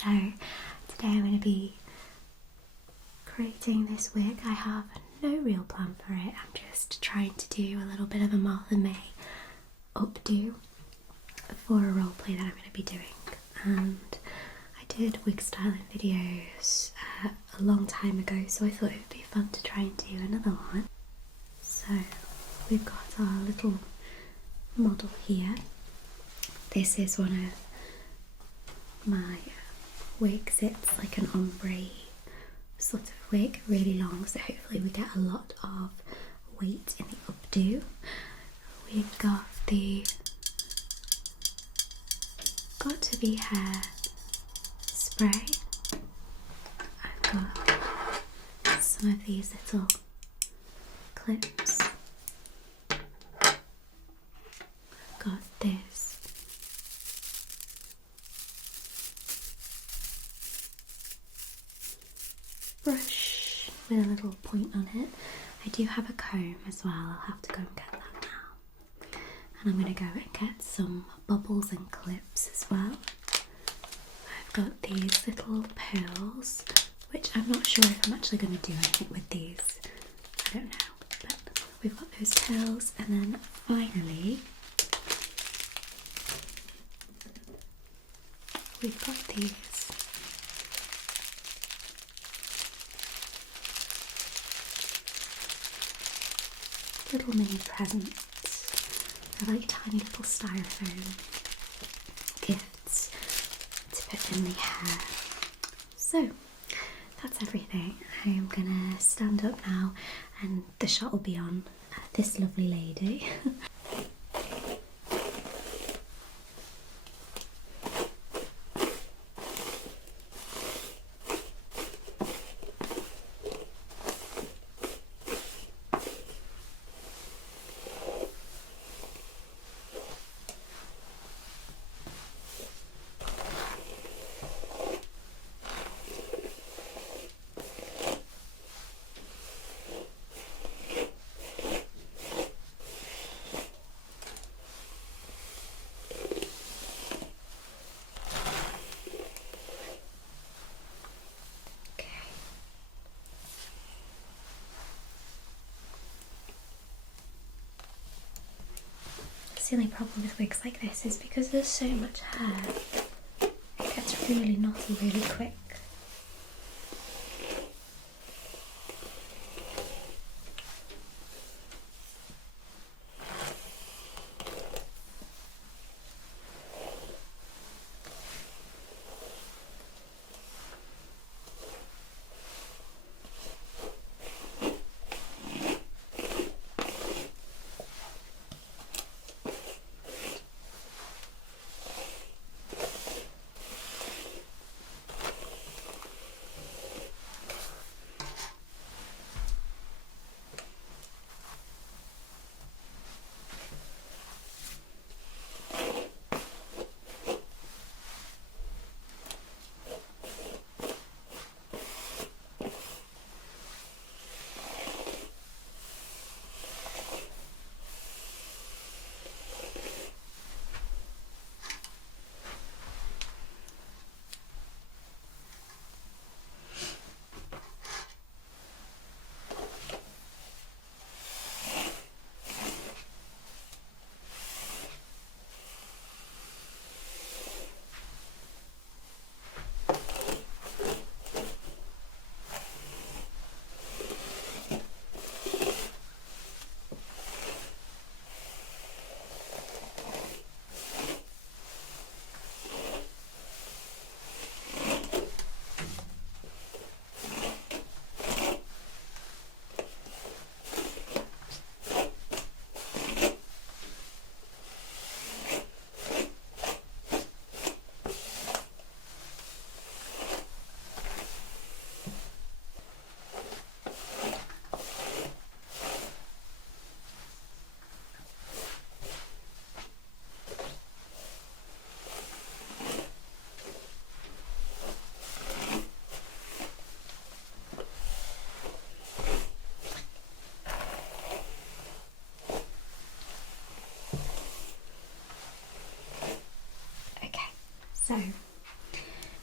So today I'm going to be creating this wig. I have no real plan for it. I'm just trying to do a little bit of a Martha May updo for a roleplay that I'm going to be doing. And I did wig styling videos a long time ago, so I thought it would be fun to try and do another one. So we've got our little model here. This is one of my wigs. It's like an ombre sort of wig, really long, so hopefully we get a lot of weight in the updo. We've got the Got To Be hair spray. I've got some of these little clips. I've got this brush with a little point on it. I do have a comb as well. I'll have to go and get that now. And I'm going to go and get some bubbles and clips as well. I've got these little pearls, which I'm not sure if I'm actually going to do anything with these. I don't know. But we've got those pearls, and then finally we've got these little mini presents. They're like tiny little styrofoam gifts to put in the hair. So that's everything. I am gonna stand up now and the shot will be on this lovely lady. The only problem with wigs like this is because there's so much hair, it gets really knotty really quick.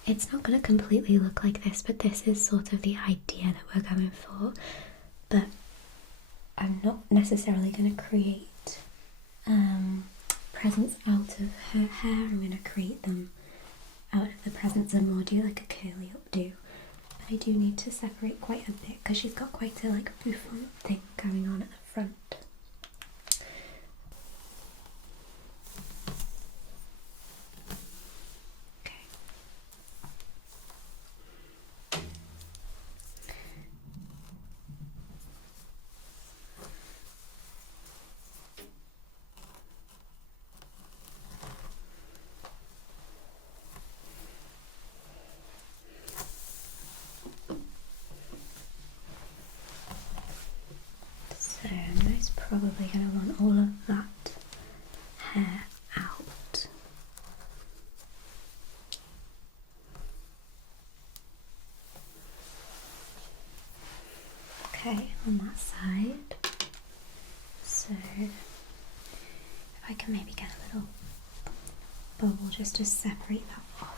It's not going to completely look like this, but this is sort of the idea that we're going for. But I'm not necessarily going to create presents out of her hair. I'm going to create them out of the presents and more do like a curly updo. But I do need to separate quite a bit because she's got quite a like bouffant thing going on at the front. So Mo's probably going to want all of that hair out. Okay, on that side. So if I can maybe get a little bowl just to separate that off.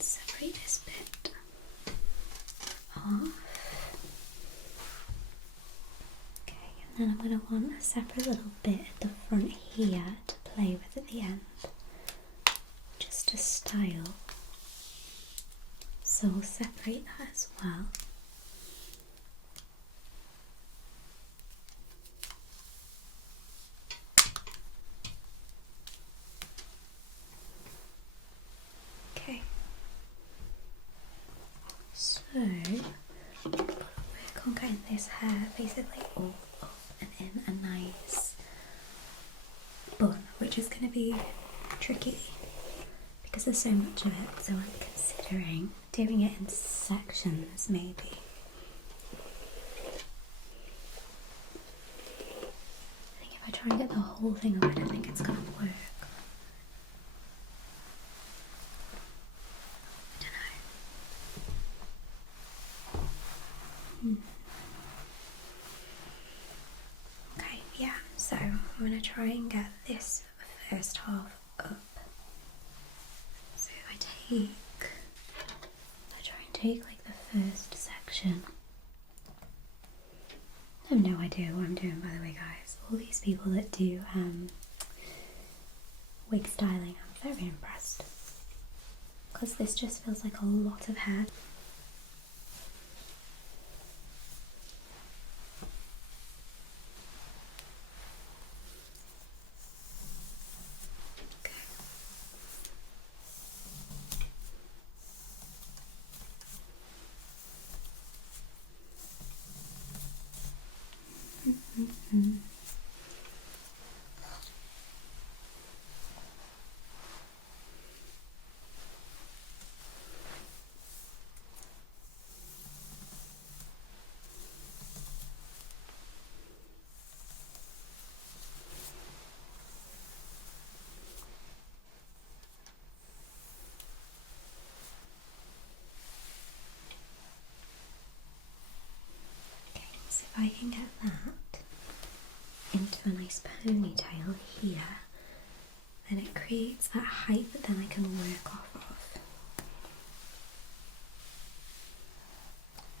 Separate this bit off. Okay, and then I'm going to want a separate little bit at the front here to play with at the end, just to style. So we'll separate that as well. Okay. So, I've got to work on getting this hair basically all up and in a nice bun, which is going to be tricky because there's so much of it, so I'm considering doing it in sections maybe. I think if I try and get the whole thing up, I don't think it's going to work. Okay, yeah, so I'm going to try and get this first half up. So I try and take like the first section. I have no idea what I'm doing, by the way, guys. All these people that do wig styling, I'm very impressed. Because this just feels like a lot of hair. So if I can get that into a nice ponytail here, then it creates that height that then I can work off of.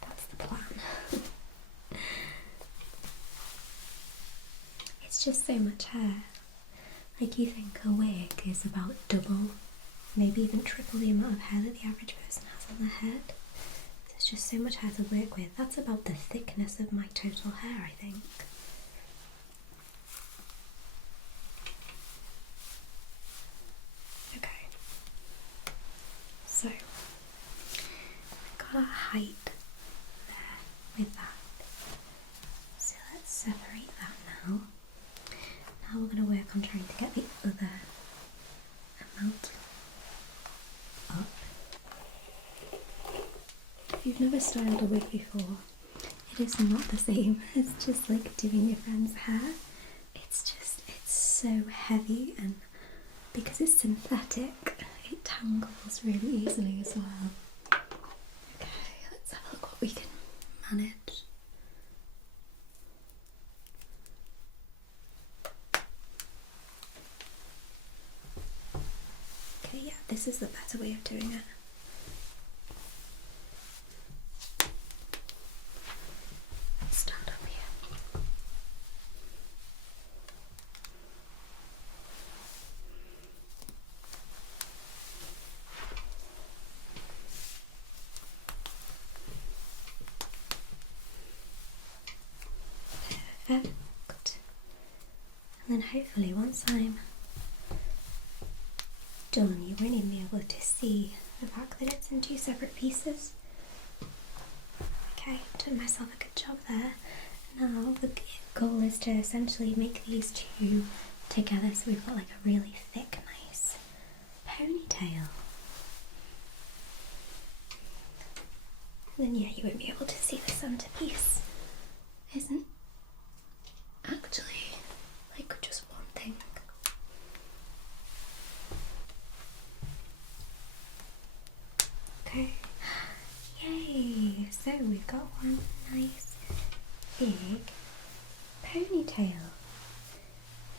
That's the plan. It's just so much hair. Like, you think a wig is about double, maybe even triple the amount of hair that the average person has on their head. There's just so much hair to work with. That's about the thickness of my total hair, I think. Okay. So, I've got a height there with that. So let's separate that now. Now we're going to work on trying to get the other amount up. If you've never styled a wig before, it is not the same as just like doing your friend's hair. It's so heavy, and because it's synthetic, it tangles really easily as well. Okay, let's have a look what we can manage. Okay, yeah, this is the better way of doing it. Stand up here. Perfect. And then hopefully once I'm done, you won't even be able to see the fact that it's in two separate pieces. Okay, done myself a good job there. Now the goal is to essentially make these two together so we've got like a really thick, nice ponytail. And then yeah, you won't be able to see the centerpiece. Isn't actually like just one thing. Okay, yay! So we've got one nice big ponytail.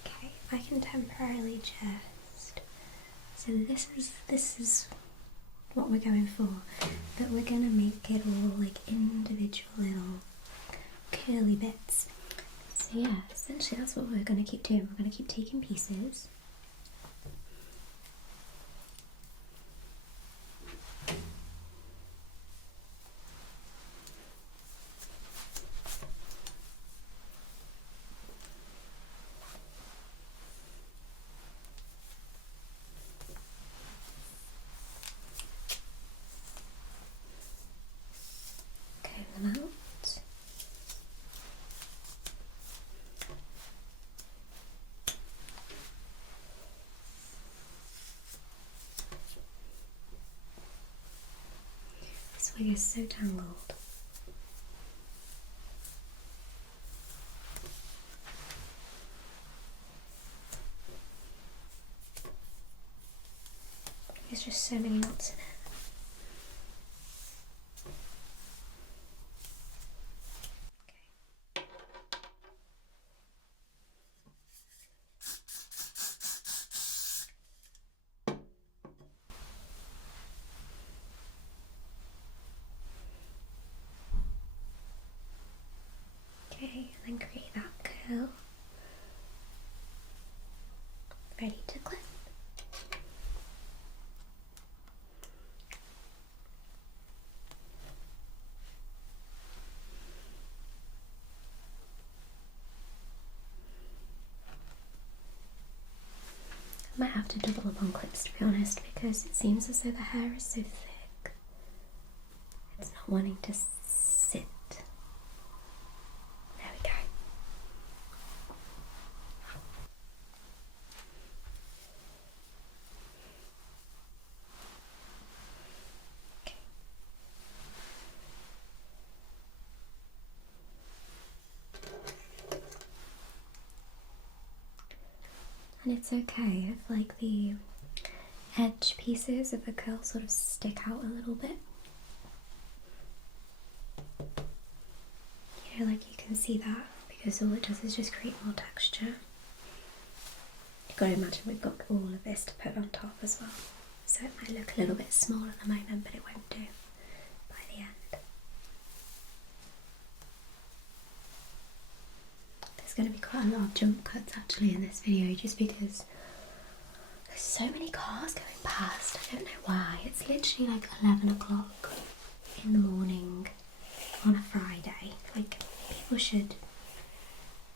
Okay, if I can temporarily just, so this is what we're going for, but we're gonna make it all like individual little curly bits. So yeah, essentially that's what we're gonna keep doing. We're gonna keep taking pieces. Them out. This wig is so tangled. There's just so many knots in it. Okay, and then create that curl. Ready to clip. I might have to double up on clips to be honest, because it seems as though the hair is so thick. It's not wanting to sit. There we go. Okay. And it's okay if like the edge pieces of the curl sort of stick out a little bit. You know, like you can see that, because all it does is just create more texture. You've got to imagine we've got all of this to put on top as well. So it might look a little bit small at the moment, but it won't do by the end. There's going to be quite a lot of jump cuts actually in this video, just because there's so many cars going past. I don't know why. It's literally like 11 o'clock in the morning on a Friday. Like, people should,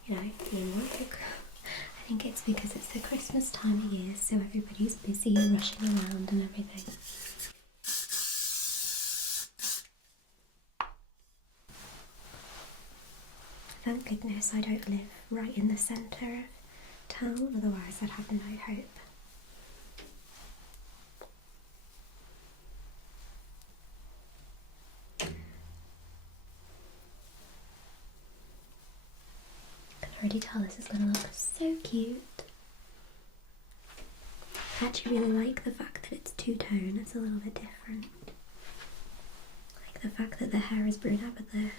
you know, be in work. I think it's because it's the Christmas time of year, so everybody's busy and rushing around and everything. Thank goodness I don't live right in the centre of town, otherwise I'd have no hope. I can already tell this is going to look so cute. I actually really like the fact that it's two-tone. It's a little bit different. Like the fact that the hair is brunette but the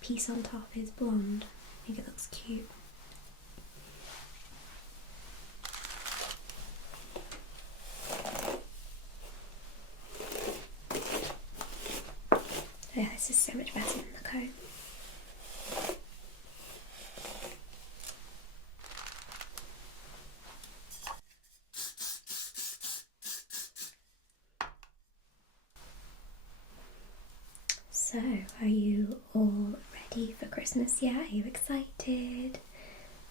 piece on top is blonde. I think it looks cute. Yeah, this is so much better than the coat. So, are you all ready for Christmas yet? Are you excited?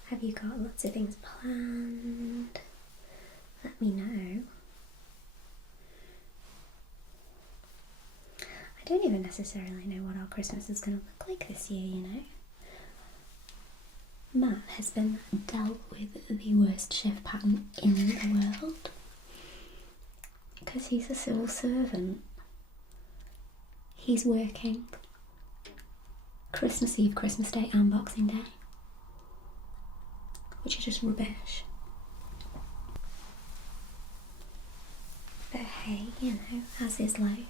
Have you got lots of things planned? Let me know. I don't even necessarily know what our Christmas is going to look like this year, you know. Matt has been dealt with the worst shift pattern in the world because he's a civil servant. He's working Christmas Eve, Christmas Day and Boxing Day, which is just rubbish. But hey, you know, as is life.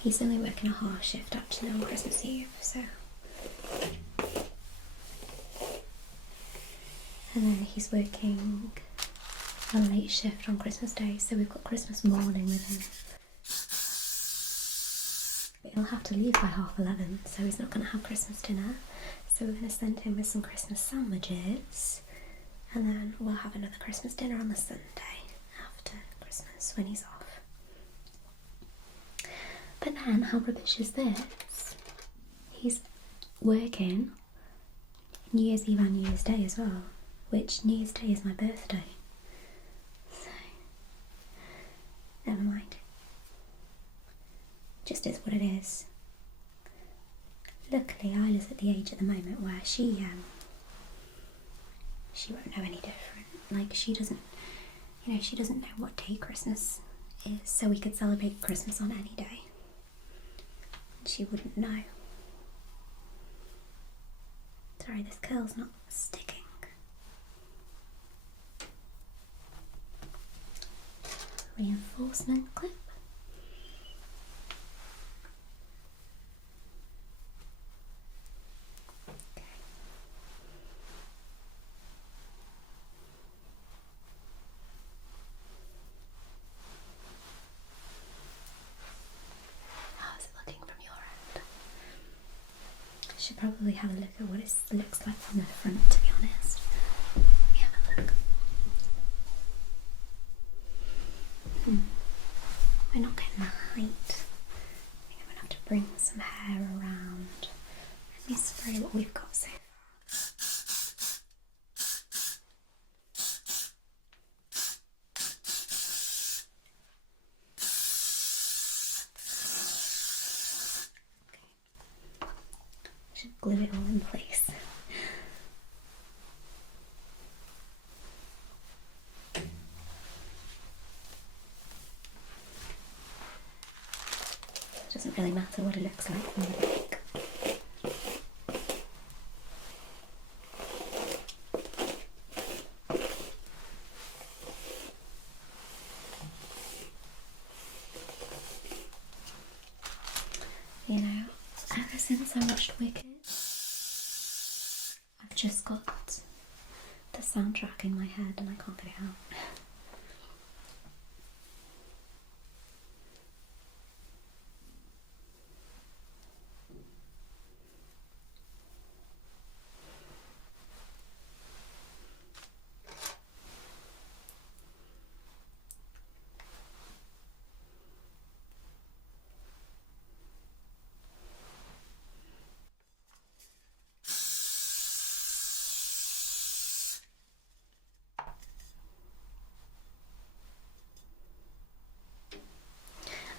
He's only working a half shift actually on Christmas Eve, so. And then he's working a late shift on Christmas Day, so we've got Christmas morning with him. But he'll have to leave by 11:30, so he's not going to have Christmas dinner. So we're going to send him with some Christmas sandwiches, and then we'll have another Christmas dinner on the Sunday after Christmas when he's off. But then, how rubbish is this? He's working New Year's Eve and New Year's Day as well, which New Year's Day is my birthday. So, never mind. Just is what it is. Luckily, Isla's at the age at the moment where she won't know any different. Like, she doesn't know what day Christmas is, so we could celebrate Christmas on any day. She wouldn't know. Sorry, this curl's not sticking. Reinforcement clip. Okay. How's it looking from your end? I should probably have a look at what it looks like from the front, to be honest. Let me have a look. We're not getting the height. I think I'm going to have to bring some hair around. Let me spray what we've got so far. Okay. I should glue it all in place. Doesn't really matter what it looks like from the back. You know, ever since I watched Wicked, I've just got the soundtrack in my head and I can't get it out.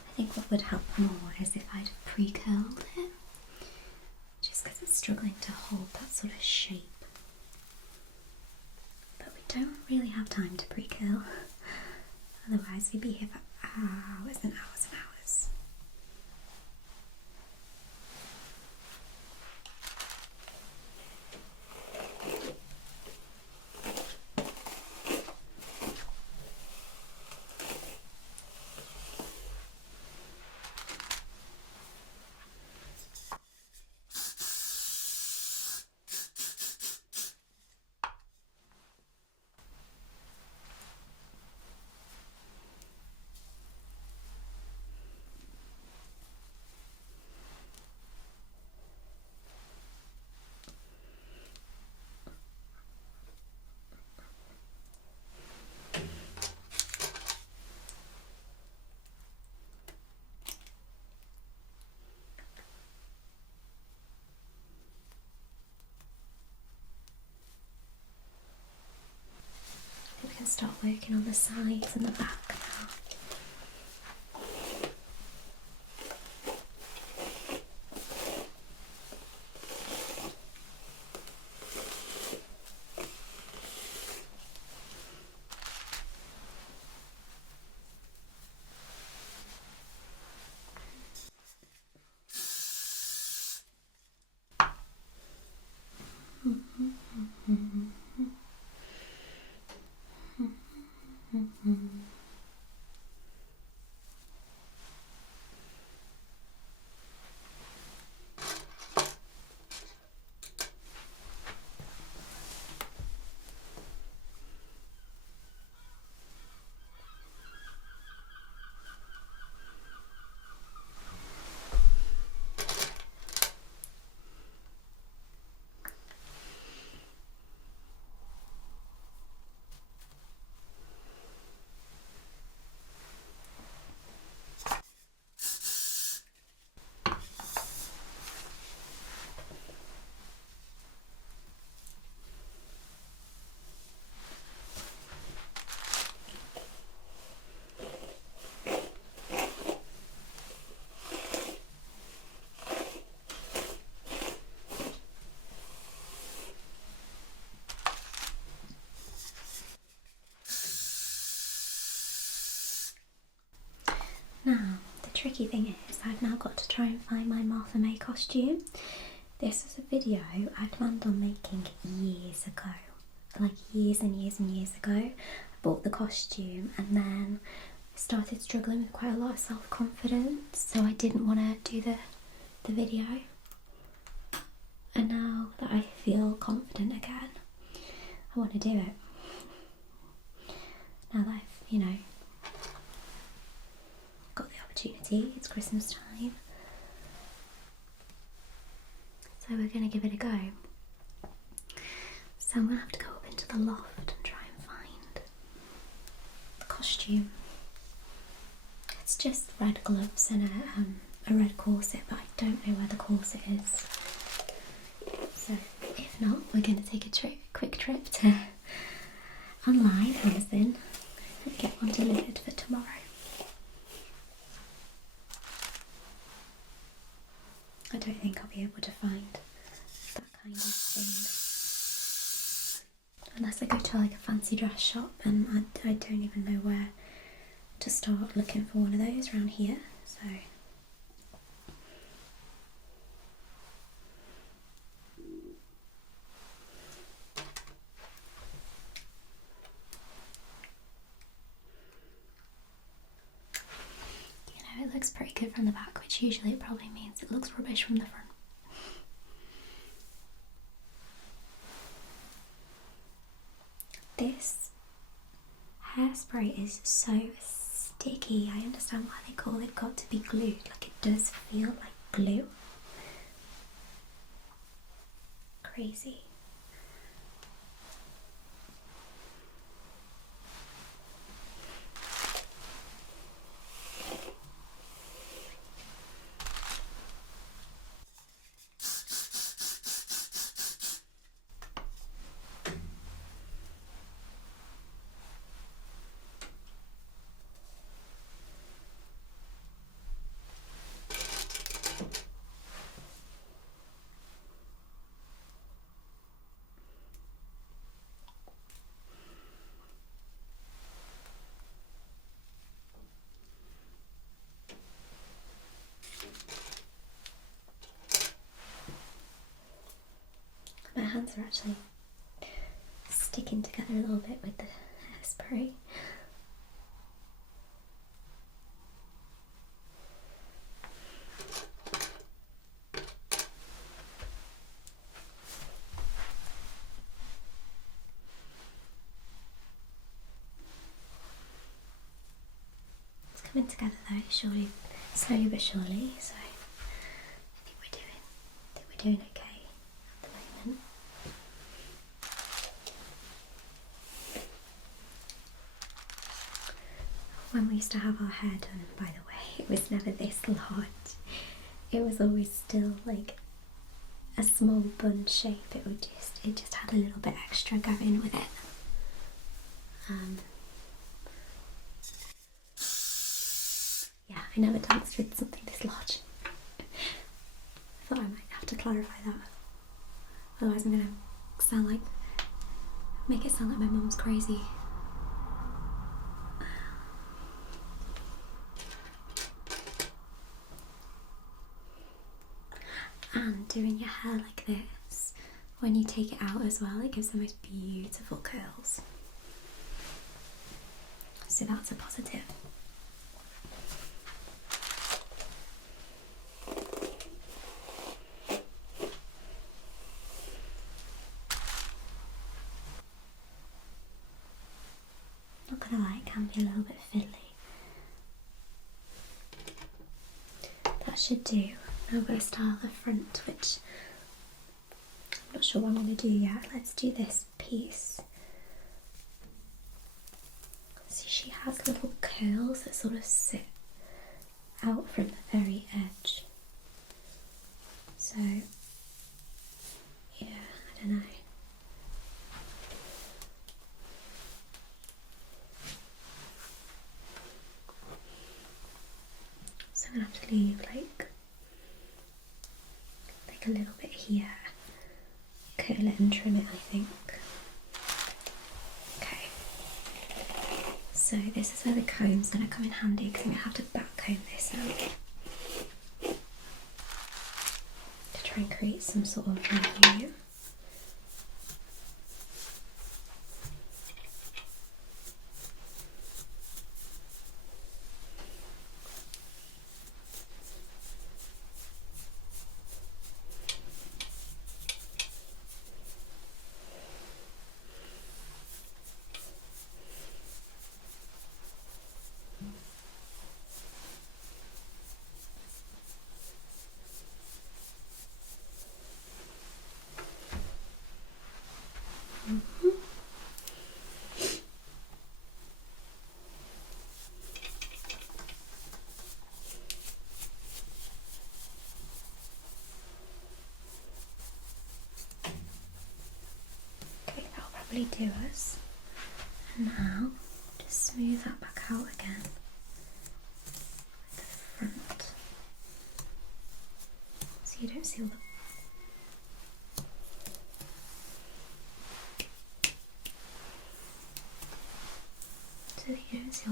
I think what would help more is if I'd pre-curled it, just because it's struggling to hold that sort of shape. But we don't really have time to pre-curl, otherwise we'd be here for hours and hours and hours. start working on the sides and the back now. Now, the tricky thing is I've now got to try and find my Martha May costume. This is a video I planned on making years ago, like years and years and years ago. I bought the costume and then started struggling with quite a lot of self-confidence, so I didn't want to do the video. And now that I feel confident again, I want to do it. Now that I've, got the opportunity, it's Christmas time, so we're going to give it a go. So I'm going to have to go up into the loft and try and find the costume. It's just red gloves and a red corset, but I don't know where the corset is. So if not, we're going to take a quick trip to online Amazon and get one delivered for tomorrow. I don't think I'll be able to find that kind of thing unless I go to like a fancy dress shop, and I don't even know where to start looking for one of those around here. So it looks pretty good from the back, which usually it probably means it looks rubbish from the front. This hairspray is so sticky. I understand why they call it got to be glued. Like, it does feel like glue. Crazy. My hands are actually sticking together a little bit with the hairspray. It's coming together though, slowly but surely, so I think we're doing okay at the moment. When we used to have our hair done, by the way, it was never this large. It was always still like a small bun shape. It just had a little bit extra going with it. Yeah, I never danced with something this large. I thought I might have to clarify that. Otherwise I'm gonna make it sound like my mum's crazy. And doing your hair like this, when you take it out as well, it gives the most beautiful curls. So that's a positive. Not gonna lie, it can be a little bit fiddly. That should do. Now I'm going to style the front, which I'm not sure what I'm going to do yet. Let's do this piece. See, she has little curls that sort of sit out from the very edge. So, yeah, I don't know. So I'm going to have to leave like a little bit here, curl it and trim it, I think. Okay, so this is where the comb's going to come in handy because I'm going to have to back comb this out to try and create some sort of view. Do us. And now just smooth that back out again with the front, so you don't see all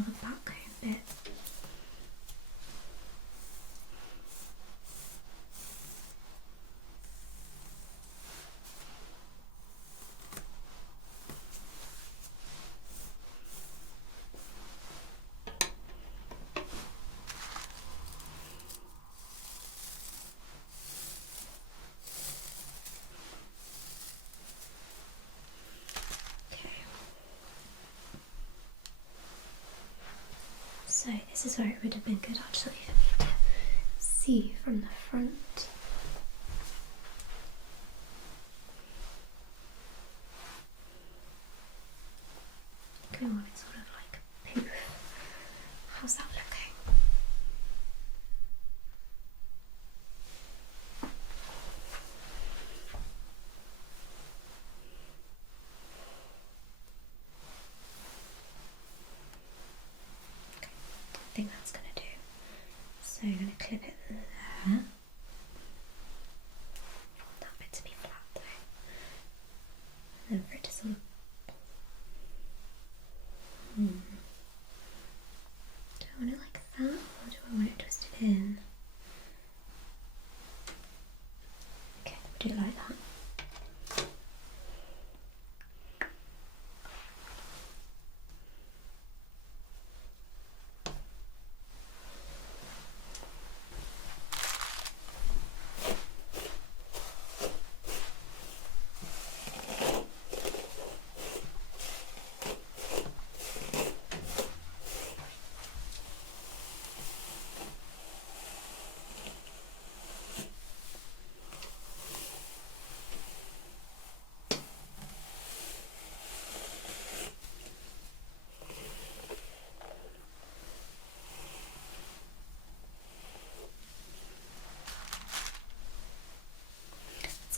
the back comb bit. So this is where it would have been good actually for me to see from the front. Go on, it's sort of like poof. How's that looking? I think that's going to do. So I'm going to clip it there. That bit to be flat though. And then for it to sort of... Do I want it like that or do I want it twisted in? Okay, we'll do it like that.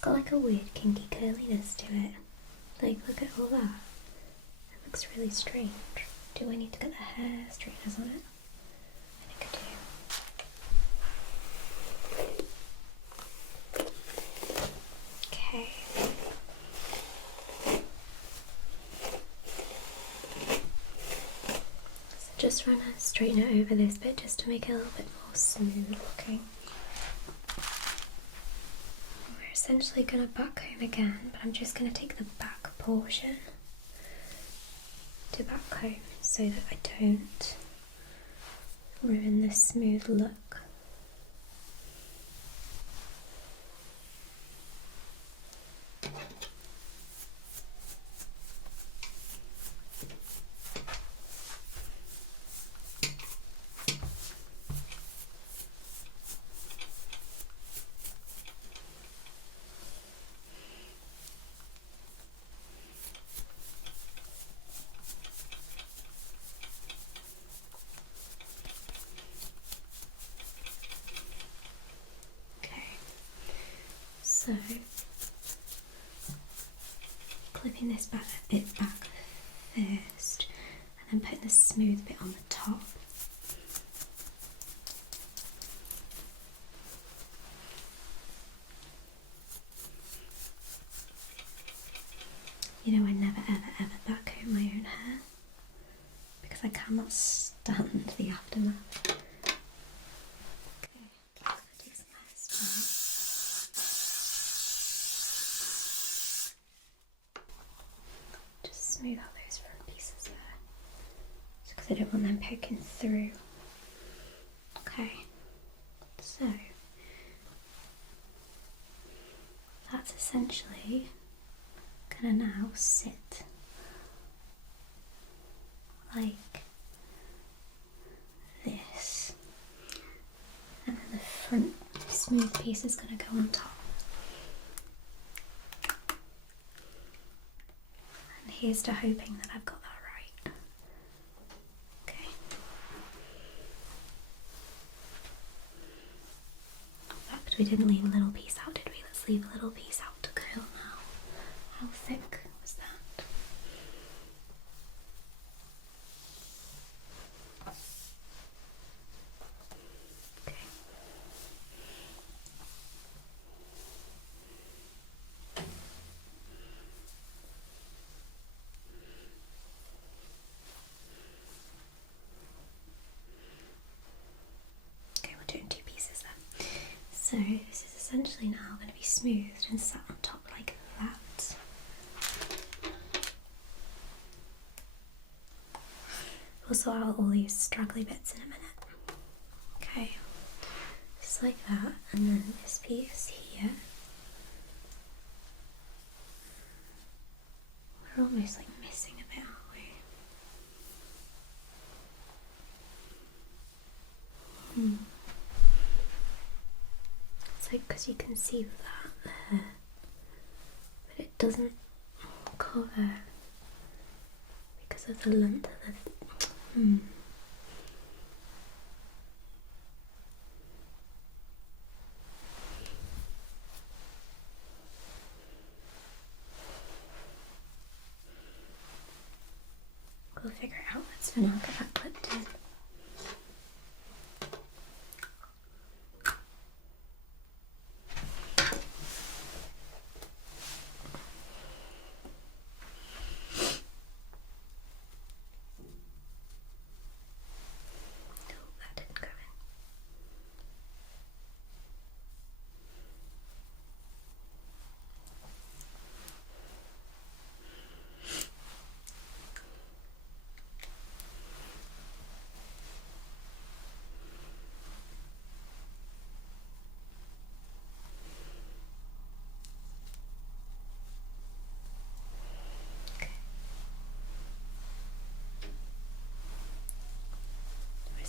Got like a weird kinky curliness to it. Like, look at all that. It looks really strange. Do I need to get the hair straighteners on it? I think I do. Okay. So just run a straightener over this bit just to make it a little bit more smooth looking. We're essentially going to backcomb again, but I'm just going to take the back portion to backcomb so that I don't ruin this smooth look. So, clipping this bit back first, and then putting the smooth bit on the top. You know, I never ever backcomb my own hair because I cannot stand the aftermath. Okay, I'm gonna take some hairspray. Smooth out those front pieces there, just because I don't want them poking through. Okay, so that's essentially gonna now sit like this, and then the front smooth piece is gonna go on top. Here's to hoping that I've got that right. Okay. In fact, we didn't leave a little piece out, did we? Let's leave a little piece out to curl now. How thick was that? Okay. So this is essentially now going to be smoothed and sat on top like that. We'll sort out all these straggly bits in a minute. Okay, just like that, and then this piece here. We're almost like missing a bit, aren't we? It's like, because you can see that there, but it doesn't cover because of the length of the We'll figure it out. Let's get that clipped in.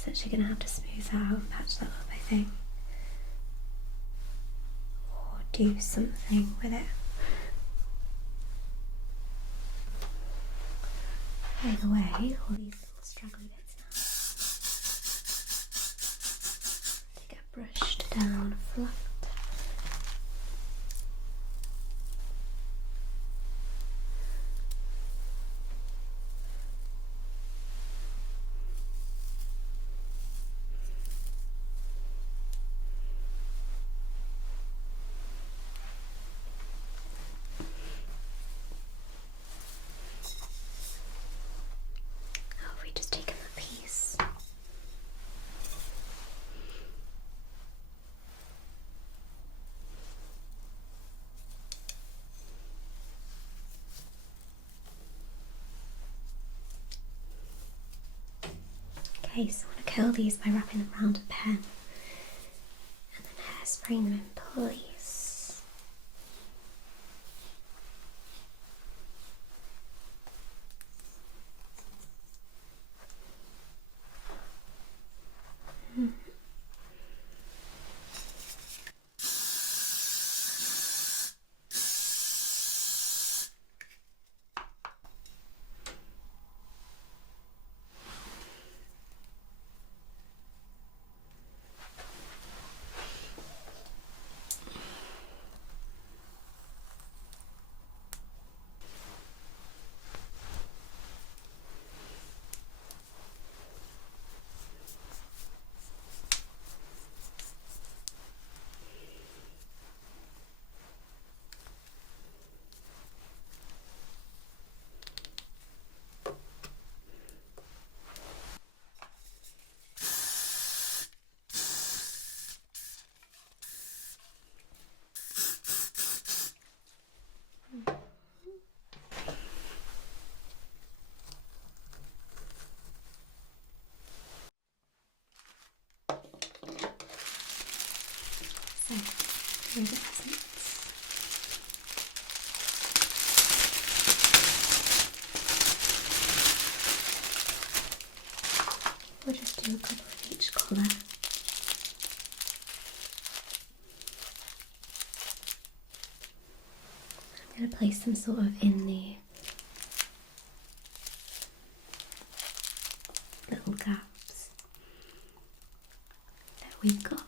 Actually going to have to smooth that out and patch that up, I think, or do something with it. Either way, all these little straggly bits now to get brushed down flat. Okay, so I want to curl these by wrapping them around a pen and then hairspraying them in place. So, here are the presents. We'll just do a couple of each colour. I'm going to place them sort of in the little gaps that we've got.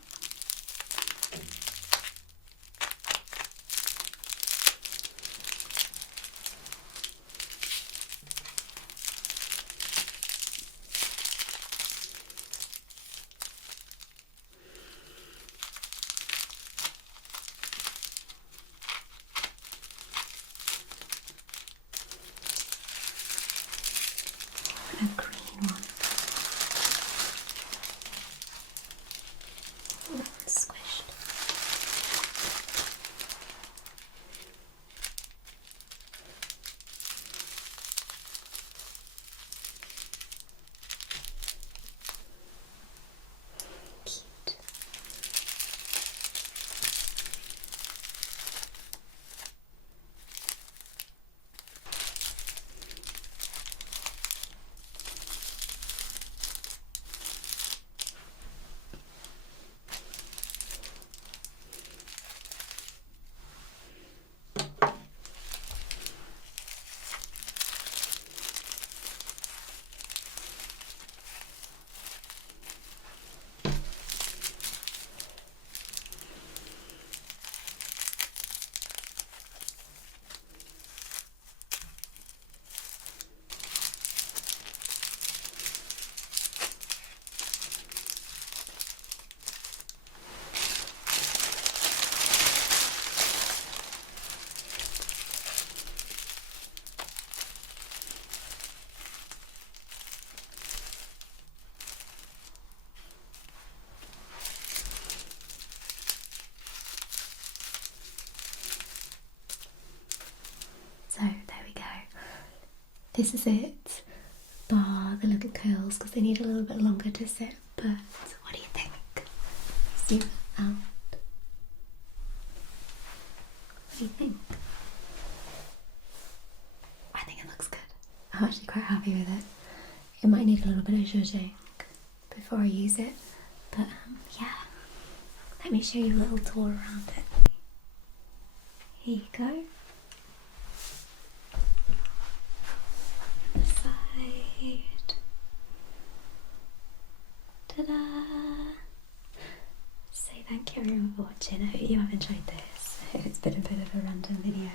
A green one. Oh, that one's squished. Cute. So there we go. This is it, bar the little curls because they need a little bit longer to sit. But what do you think? Zoom out. What do you think? I think it looks good. I'm actually quite happy with it. It might need a little bit of zhuzhing before I use it, but yeah. Let me show you a little tour around it. Here you go. The side. Ta-da! So thank you everyone for watching. I hope you have enjoyed this. It's been a bit of a random video.